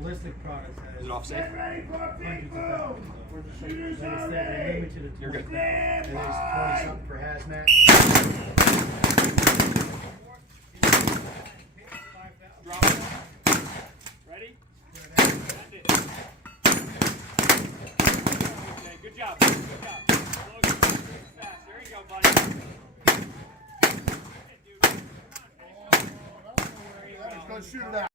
Ballistic products. Is it off safe? Hundreds of thousands. Like I said, they're limited to You're good. And there's 20-something for hazmat. Drop it. Ready? Send it. Okay, good job. Good job. Slow down. Fast. There you go, buddy. There you go. Let's go shoot it out.